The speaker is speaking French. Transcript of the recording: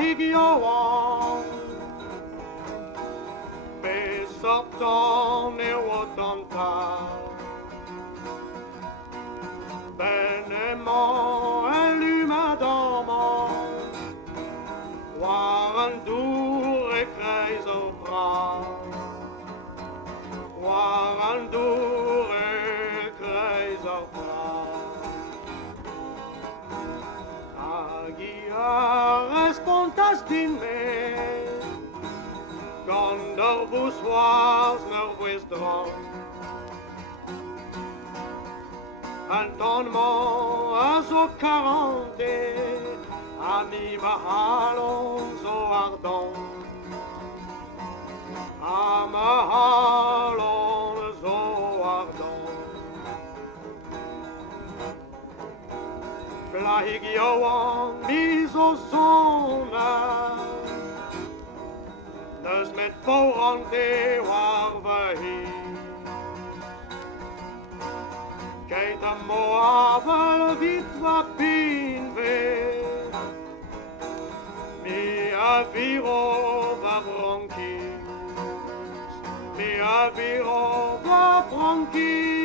Plahigioan Besortan Ewotantar Benemant Elumadamant Warandour et Kreiserprat Warandour et Kreiserprat Agia respontas din me Gonder vos soirs nervous drom Antonnement a zo 40 Anima halon zo ardent Ama halon zo ardent Plahigioan mis o zona Neus met voorhande waar we heen Kijk de moavel wit wat pijn weer Mi aviro va bronchis Mi aviro va bronchis